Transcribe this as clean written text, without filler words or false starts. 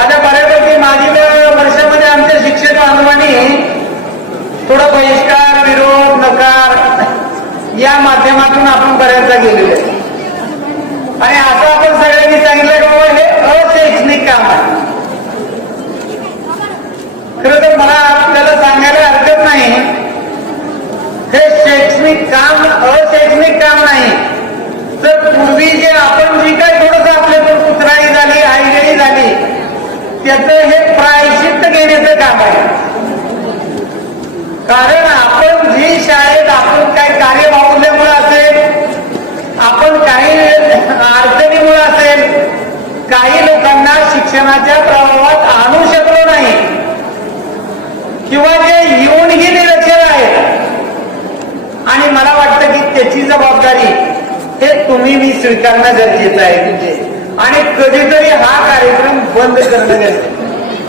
आता बऱ्यापैकी मागील वर्षामध्ये आमच्या शिक्षक बांधवांनी थोडा बहिष्कार, विरोध, नकार या माध्यमातून आपण बऱ्याचदा गेलेलो आहे. आणि आता आपण सगळ्यांनी सांगितलं की बाबा हे अशैक्षणिक काम आहे. खरं तर मला आपल्याला सांगायला हरकत नाही, हे शैक्षणिक काम अशैक्षणिक काम नाही, तर पूर्वी जे आपण जी काय थोडस आपल्याकडून कुत्राई झाली, आईगळी झाली, त्याचं हे प्रायश्चित्त घेण्याचं काम आहे. कारण आपण जी शाळेत आपण काही कार्य बाहुल्यामुळे असेल, आपण काही अडचणीमुळे असेल, काही लोकांना शिक्षणाच्या प्रभावात आणू शकलो नाही किंवा जे येऊनही निरक्षर आहेत, आणि मला वाटतं की त्याची जबाबदारी हे तुम्ही मी स्वीकारणं गरजेचं आहे तुझे, आणि कधीतरी हा कार्यक्रम बंद करणं गरजेचं.